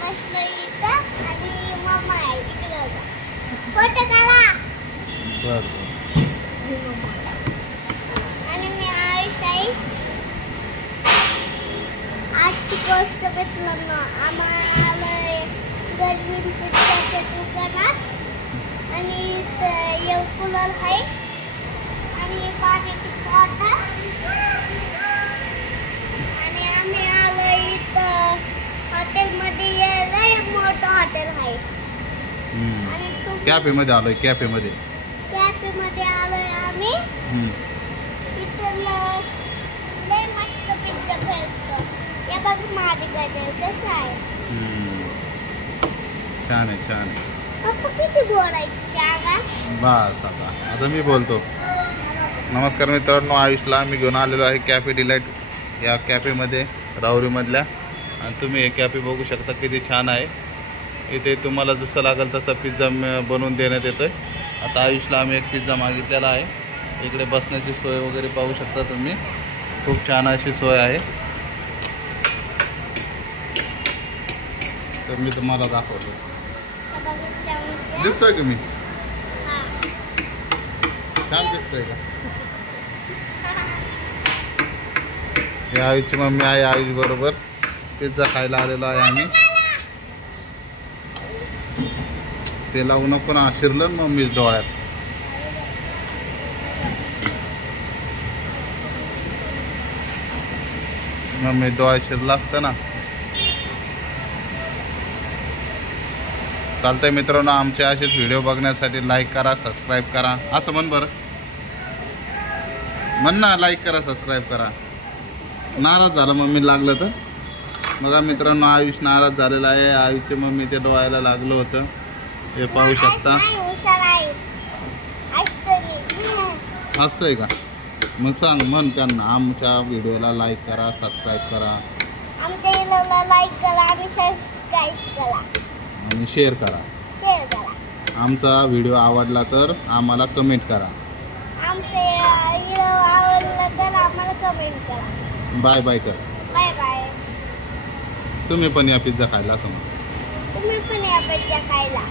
बसलो इथं आणि मम्मा आहे इकडे होता. फोटो काढा. बरं. आणि मी आयुष आहे. आजची गोष्ट मित्रांनो आम्हाला गणपतीच्या दुकानात आणि इथं कूलर आहे आणि पाण्याची बॉटल आणि आम्ही आलो इथं हॉटेलमध्ये. लय मोठं हॉटेल आहे आणि कॅफे मध्ये आलोय. कॅफे मध्ये आलोय आम्ही. इथं लय मस्त पिझ्झा भेटतो. हे बघ माझ्याकडे कसं आहे. छान आहे छान आहे. पप्पा किती बोलायचं सांगा. बस आता मी बोलतो. नमस्कार मित्रांनो, आयुषला मी घेऊन आलेलो आहे कॅफे डिलाईट या कॅफेमध्ये राहुरीमधल्या. आणि तुम्ही हे कॅफे बघू शकता किती छान आहे. इथे तुम्हाला जसं लागेल तसा पिझ्झा बनवून देण्यात येतोय. आता आयुषला आम्ही एक पिझ्झा मागितलेला आहे. इकडे बसण्याची सोय वगैरे पाहू शकता तुम्ही. खूप छान अशी सोय आहे. तर मी तुम्हाला दाखवतो. दिसतोय का मी? छान दिसतोय का? हे आयुषची मम्मी आहे. आयुष बरोबर पिझ्झा खायला आलेलो आहे आम्ही. ते लावू नको ना, शिरलं ना मम्मी डोळ्यात. मम्मी डोळ्यात शिरलं असतं ना. चालतंय मित्रांनो, आमचे असेच व्हिडिओ बघण्यासाठी लाईक करा, सबस्क्राईब करा. असं म्हण बरं. म्हण ना, लाईक करा, सबस्क्राईब करा. नाराज झाला मम्मी लागलं तर. बघा मित्रांनो, आयुष नाराज झालेला आहे. आयुषच्या मम्मीच्या डोळ्याला लागलं होतं. हे पाहू शकता. हसतोय का? मग सांग, म्हण त्यांना आमच्या व्हिडिओला लाईक करा, सबस्क्राईब करा. आमच्या व्हिडिओला लाईक करा आणि सबस्क्राईब करा आणि शेअर करा. आमचा व्हिडिओ आवडला तर आम्हाला कमेंट करा. आमचा व्हिडिओ आवडला तर आम्हाला कमेंट करा. बाय बाय कर. Bye bye. तुम्ही पण या पिझ्झा खायला असं म्हणा. तुम्ही पण या पिझ्झा खायला.